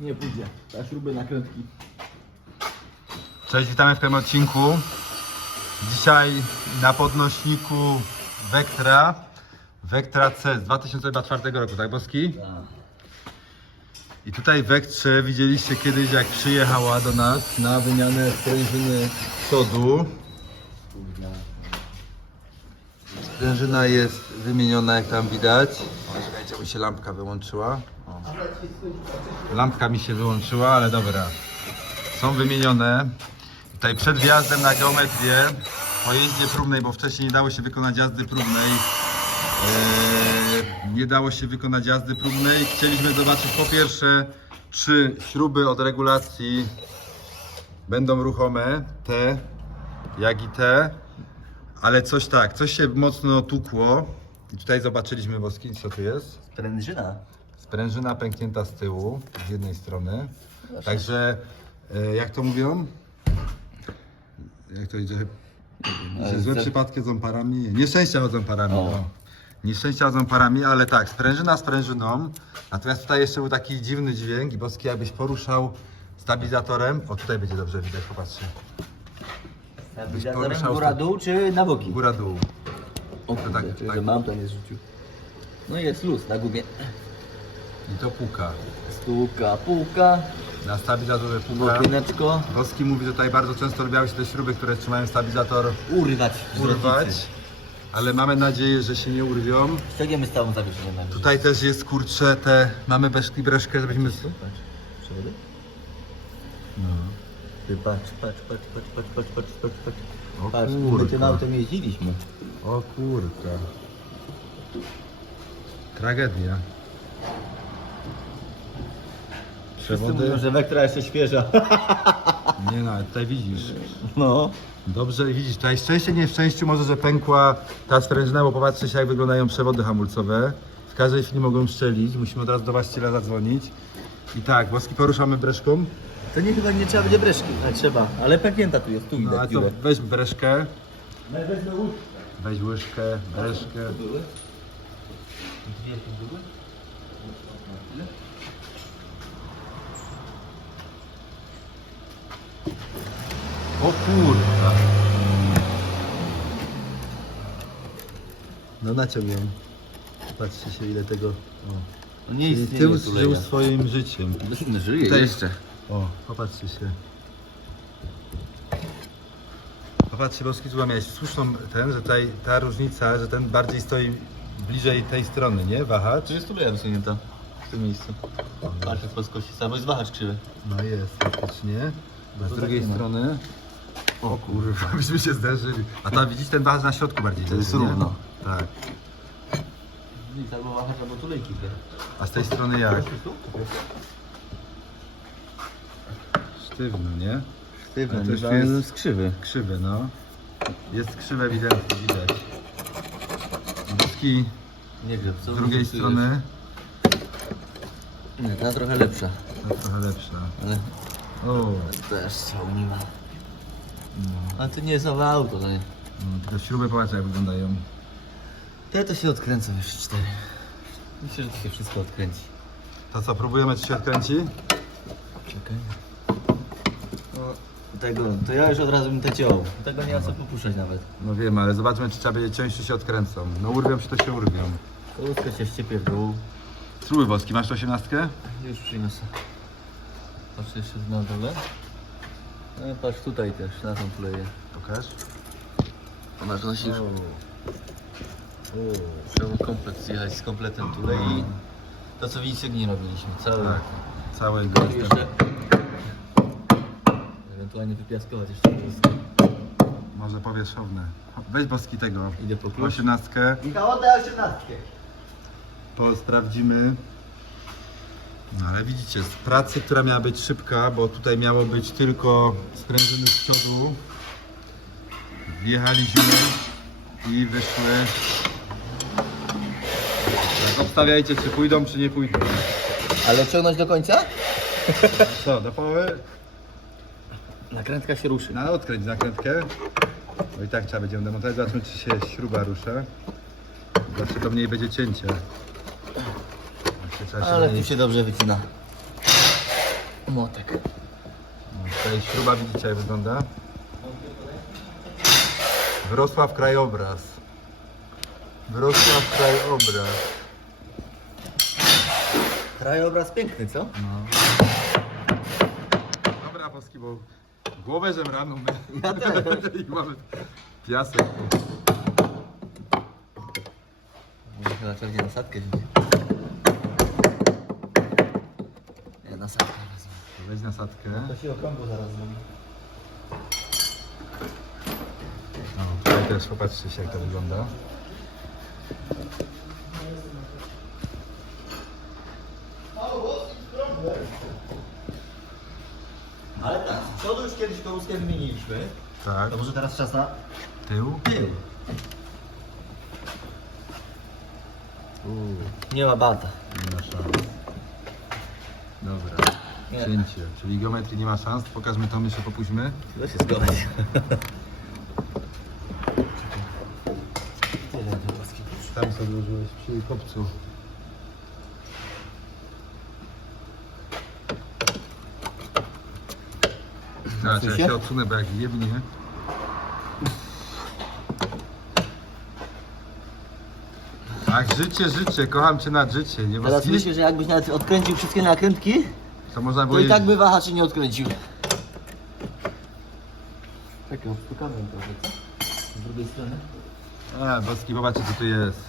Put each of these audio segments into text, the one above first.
Nie pójdzie. Ta śruby nakrętki. Cześć, witamy w tym odcinku. Dzisiaj na podnośniku Vectra. Vectra C z 2024 roku, tak Boski? I tutaj w Vectrze widzieliście kiedyś jak przyjechała do nas na wymianę sprężyny przodu. Sprężyna jest wymieniona jak tam widać. Mi się lampka wyłączyła. O. Lampka mi się wyłączyła, ale dobra. Są wymienione. Tutaj przed wjazdem na geometrię po jeździe próbnej, bo wcześniej nie dało się wykonać jazdy próbnej. Eee, nie dało się wykonać jazdy próbnej. Chcieliśmy zobaczyć po pierwsze, czy śruby od regulacji będą ruchome, te, jak i te. Ale coś tak, coś się mocno tukło. I tutaj zobaczyliśmy woski, co tu jest. Sprężyna. Sprężyna pęknięta z tyłu, z jednej strony. Także, e, jak to mówią? Jak to idzie? Że złe przypadki chodzą parami? Nie, Nieszczęścia chodzą parami. O. No. Nieszczęścia chodzą parami, ale tak, sprężyna sprężyną. Natomiast tutaj jeszcze był taki dziwny dźwięk i Boski, jakbyś poruszał stabilizatorem. O, tutaj będzie dobrze widać, popatrzcie. Stabilizatorem poruszał góra to- dół czy na boki? Góra dół. O tak, kurde, czyli tak. że mam to nie zrzucił. No i jest luz na gumie. I to puka. Stuka, puka, Na stabilizatorze puka. okieneczko. Boski mówi, że tutaj bardzo często lubiały się te śruby, które trzymają stabilizator Urwać. z urwać, rodzicy. ale mamy nadzieję, że się nie urwią. Ściągniemy stałą zawieszenie na górze. Tutaj też jest kurcze te, mamy beszki breszkę, żebyśmy... Patrz, przewody. No. Ty patrz, patrz, patrz, patrz, patrz, patrz, patrz, patrz, patrz. O Patrz, my kurka. tym autem jeździliśmy. O kurka. Tragedia. Wszyscy Przewody... mówią, że Vectra jeszcze świeża. Nie no, ale tutaj widzisz. No. Dobrze, widzisz, tutaj szczęście nie w szczęściu może, że pękła ta sprężyna, bo popatrzcie się jak wyglądają przewody hamulcowe. W każdej chwili mogą szczelić, musimy od razu do właściciela zadzwonić. I tak, woski poruszamy breszką. To nie chyba nie trzeba będzie breszki. A trzeba, ale pęknięta tu jest, tu No, a widać to dziurę. weź breszkę, łódź. weź łyżkę, breszkę. Były? Dwie tu były? O kurwa. No naciągnę. Patrzcie się ile tego... O. No nie Czyli istnieje tu żył swoim życiem. Żyje Tutaj- jeszcze. O, popatrzcie się. Popatrzcie, Boski tu miałeś słuszną ten, że tutaj ta różnica, że ten bardziej stoi bliżej tej strony, nie? Wahacz? Czy jest tu leja wysunięta w tym miejscu? Patrz, jak płaskości samo jest wahacz krzywy. No jest, faktycznie. A z drugiej strony... O kurwa, byśmy się zderzyli. A tam widzisz, ten wahacz na środku bardziej To jest leży, nie? równo. Tak. Nic, albo wahacz, albo tulejki. A z tej strony jak? Sztywno, nie? Sztywne, Ale to już ale jest- skrzywy. Krzywe, no. Jest krzywe ewidentnie, widać. Boski Nie wiem, co z drugiej tu strony jest. Nie, ta trochę lepsza, no, trochę lepsza. ale O, też ciał nie ma. Ale to nie jest nowe auto, to nie. no, tylko śruby popatrz jak wyglądają. Te to się odkręcą jeszcze cztery. Myślę, że to się wszystko odkręci. To co, próbujemy czy się odkręci? Czekaj. No, tego, to ja już od razu bym to ciął. Tego nie ma co popuszczać nawet. No wiem, ale zobaczmy czy trzeba będzie ciąć czy się odkręcą. No urwią się to się urwią. Kołuska się ściepie w dół. Spróbuj woski, masz tu osiemnastkę? Już przyniosę. Patrz jeszcze na dole. No, patrz tutaj też, na tą tuleję. Pokaż. Masz nosisz. Trzeba komplet zjechać z kompletem tulei. To co widzicie nie robiliśmy. Cały. Tak. Cały jeszcze. Ewentualnie wypiaskować jeszcze wszystko. Może powierzchowne. Weź boski tego. Idę po klucz. Osiemnastkę. Michał, oddaj osiemnastkę. To sprawdzimy. No ale widzicie, z pracy, która miała być szybka, bo tutaj miało być tylko sprężyny z przodu. Wjechaliśmy i wyszły. Obstawiajcie, czy pójdą, czy nie pójdą. Ale ciągnąć do końca? Co, do połowy? Nakrętka się ruszy. No odkręć nakrętkę. No i tak trzeba będzie demontować. Zobaczmy, czy się śruba rusza. Znaczy to mniej będzie cięcie. trzeba się Ale tu wymienić. się dobrze wycina. Motek. No, Tutaj śruba widzicie jak wygląda. Wrocław krajobraz. Wrocław krajobraz. Krajobraz piękny, co? No. Dobra, Polski, bo głowę żem rano my. Ja też. I mamy piasek. Może chyba pewnie nasadkę wziąć. Nie, nasadkę wezmę. Weź nasadkę. To się okrągło zaraz zrobi. No, tutaj też popatrzcie się jak to wygląda. Ale tak, z przodu już kiedyś kołuskę wymieniliśmy. Tak, To może teraz czas na tył. tył. Nie ma bata. Nie ma szans. Dobra, Nie. cięcie. Czyli geometrii nie ma szans. Pokażmy to, my się popuśćmy. To się zgodzi. Tyle do polskiego. Tam sobie użyłeś przy kopcu. A, czy ja się? odsunę, bo jak jebnie. Tak, życie, życie, kocham cię na życie, nie Teraz myślę, że jakbyś nawet odkręcił wszystkie nakrętki, To można było to i tak by wahaczy nie odkręcił. Czekaj, odpukamy trochę, co? Z drugiej strony. A, boski, popatrzcie co tu jest.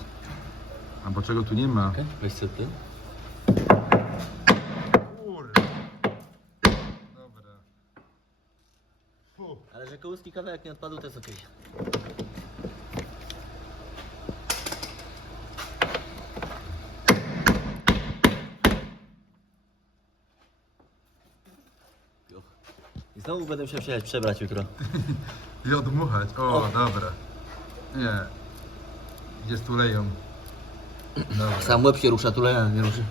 A bo czego tu nie ma? Weź sobie ty. Kurde. Dobra. Fu. Ale że kołuski kawałek nie odpadł, to jest okej. I znowu będę musiał się przebrać jutro. I odmuchać. O, dobra. Nie. Gdzie stuleją. Dobra. Sam łeb się rusza, tu leja nie ruszy.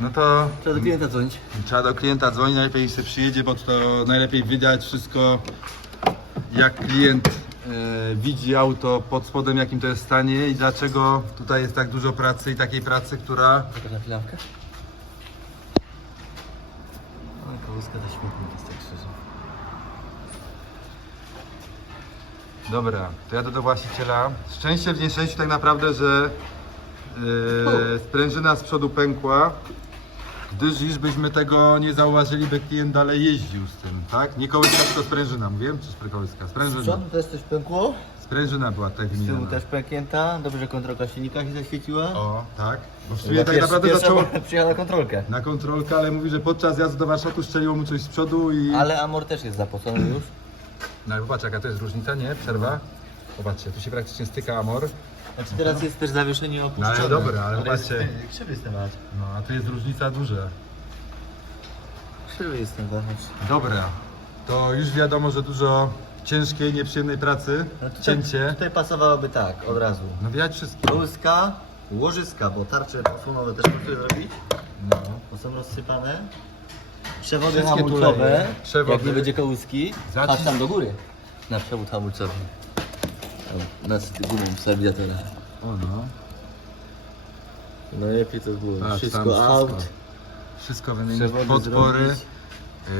No to Trzeba do klienta dzwonić. trzeba do klienta dzwonić, najlepiej sobie przyjedzie, bo to najlepiej wydać wszystko jak klient e, widzi auto pod spodem jakim to jest stanie i dlaczego tutaj jest tak dużo pracy i takiej pracy, która Czekaj na chwilawkę. Oj, kołuska to śmietnik jest tak szczerze. Dobra, to jadę do właściciela. Szczęście w nieszczęściu tak naprawdę, że yy, sprężyna z przodu pękła, gdyż iż byśmy tego nie zauważyli, by klient dalej jeździł z tym, tak? Nie kołyska, tylko sprężyna, mówiłem? Czy sprękołyska? Z Sprężyna. przodu też coś pękło. Sprężyna była tak Z tyłu wymieniona. też pęknięta. Dobrze, że kontrolka silnika się zaświeciła. O, tak. Bo w sumie tak naprawdę zaczęło przyjechała na kontrolkę. na kontrolkę, ale mówi, że podczas jazdy do warsztatu strzeliło mu coś z przodu i... Ale Amor też jest zapocony już. No ale popatrz, jaka to jest różnica, nie? Przerwa. Popatrzcie, tu się praktycznie styka amor. Znaczy teraz jest też zawieszenie opuszczone. No ale dobra, ale jest- zobaczcie. Krzywy jest ten. No, a tu jest różnica duża. Krzywy jest ten wahacz. Dobra, to już wiadomo, że dużo ciężkiej, nieprzyjemnej pracy, No tutaj, cięcie. tutaj pasowałoby tak, od razu. No widać wszystko. Kołyska, łożyska, bo tarcze posłonowe też musimy zrobić, No. bo są rozsypane. Przewody Wszystkie hamulcowe, tuleje, przewody. jak nie będzie kołyski, Zacisk- patrz tam do góry. Na przewód hamulcowy. Nad gumą stabilizatora. O no. Najlepiej to było. Patrz, wszystko tam wszystko. out. Wszystko wymienić, Przewody podpory. zrobić.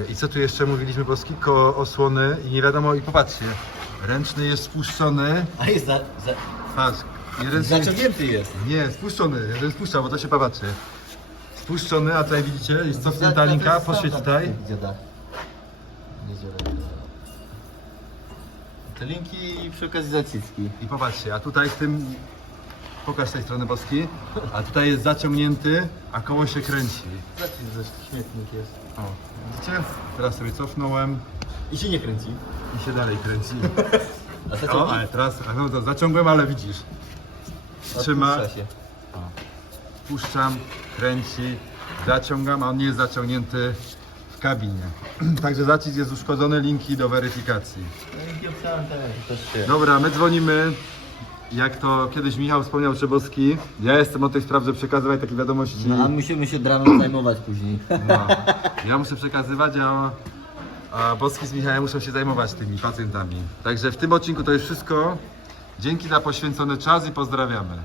Y, I co tu jeszcze mówiliśmy, bo skiko osłony i nie wiadomo, i popatrzcie, ręczny jest spuszczony, A jest za, za, patrz, jeden z- zaciągnięty jest. nie, spuszczony, jeden spuszcza, bo to się popatrzy. Spuszczony, a tutaj widzicie, jest cofnięta linka, za- tutaj. Dziada. Nie dziada. Te linki i przy okazji zaciski. I popatrzcie, a tutaj w tym, pokaż tej strony boski, a tutaj jest zaciągnięty, a koło się kręci. Zacisk, że śmietnik jest. O, widzicie? Teraz sobie cofnąłem I się nie kręci. i się dalej kręci. A O, ale teraz, a no to zaciągłem, ale widzisz. Trzyma, się. puszczam, kręci, zaciągam, a on nie jest zaciągnięty w kabinie. Także zacisk jest uszkodzony, linki do weryfikacji. Linki obstałem teraz, też się. Dobra, my dzwonimy. Jak to kiedyś Michał wspomniał Trzeboski, ja jestem od tej spraw, że przekazywać takie wiadomości. No a musimy się dramą zajmować później. No, ja muszę przekazywać, a, a Boski z Michałem muszą się zajmować tymi pacjentami. Także w tym odcinku to jest wszystko. Dzięki za poświęcony czas i pozdrawiamy.